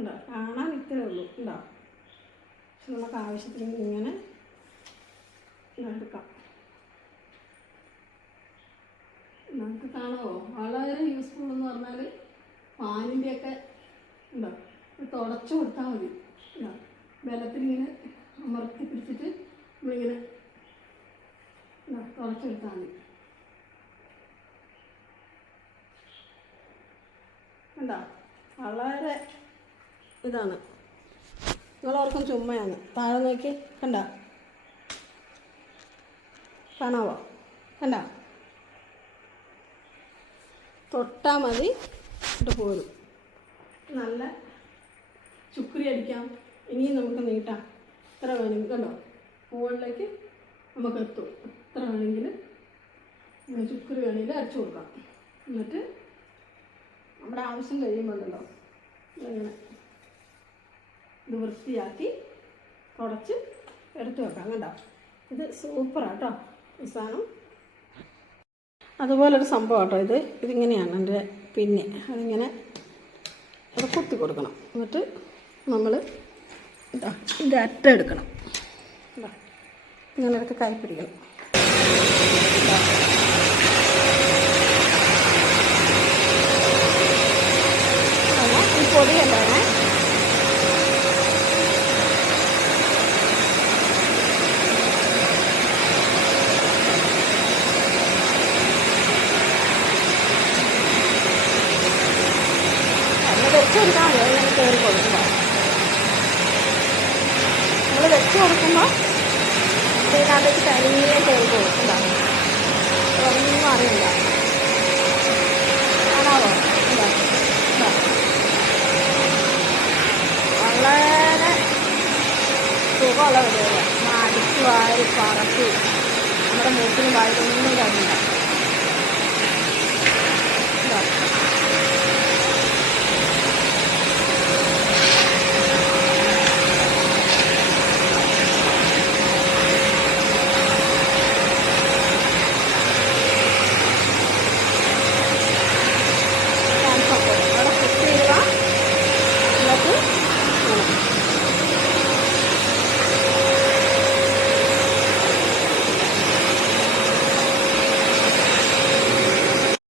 ഉണ്ടോ? കാണാൻ ഇത്രയേ ഉള്ളൂ ഉണ്ടോ? പക്ഷെ നമുക്ക് ആവശ്യത്തിന് ഇങ്ങനെ എടുക്കാം. നമുക്ക് കാണാമോ? വളരെ യൂസ്ഫുൾ എന്ന് പറഞ്ഞാൽ പാനിൻ്റെയൊക്കെ ഉണ്ടോ തുടച്ചു കൊടുത്താൽ മതി. ഉണ്ടോ? ബലത്തിലിങ്ങനെ അമർത്തി പിടിച്ചിട്ട് നമ്മളിങ്ങനെ തുടച്ചെടുത്താൽ മതി. ഉണ്ടോ? വളരെ ഇതാണ്. നിങ്ങളോർക്കും ചുമ്മയാണ്. താഴെ നോക്കി കണ്ട, കാണാവോ? കണ്ട, തൊട്ടാൽ മതി ഇട്ട് പോരും. നല്ല ചുക്രി അടിക്കാം. ഇനിയും നമുക്ക് നീട്ടാം. എത്ര വേണമെങ്കിൽ കണ്ടോ മുകളിലേക്ക് നമുക്ക് എത്തും. എത്ര വേണമെങ്കിൽ ചുക്രി വേണമെങ്കിൽ അരച്ചു കൊടുക്കാം. എന്നിട്ട് നമ്മുടെ ആവശ്യം കഴിയുമ്പോഴല്ലോ ഇങ്ങനെ ഇത് വൃത്തിയാക്കി തുടച്ച് എടുത്ത് വെക്കാം. കണ്ടോ? ഇത് സൂപ്പറാട്ടോ ഈ സാധനം. അതുപോലൊരു സംഭവം കേട്ടോ ഇതിങ്ങനെയാണ് എൻ്റെ പിന്നെ. അതിങ്ങനെ അത് കുത്തി കൊടുക്കണം. എന്നിട്ട് നമ്മൾ ഇതിൻ്റെ അറ്റ എടുക്കണം. ഇങ്ങനെ ഇടയ്ക്ക് കൈ പിടിക്കണം. ഈ പൊടിയല്ലാണ് വെച്ചെടുക്കാൻ മതി. അങ്ങനെ കയറി കൊടുക്കുമ്പോൾ നമ്മൾ വെച്ച് കൊടുക്കുമ്പോൾ ഇതിനകത്തേക്ക് തനിയെ കയറി കൊടുക്കണ്ട. ഒന്നും അറിയില്ല. കാണാവോ? വളരെ സുഖമുള്ള പരിപാടിയാണ്. അടിച്ചു വാരി പറത്തി നമ്മുടെ മൂക്കിനും വായിലൊന്നും കഴിയില്ല.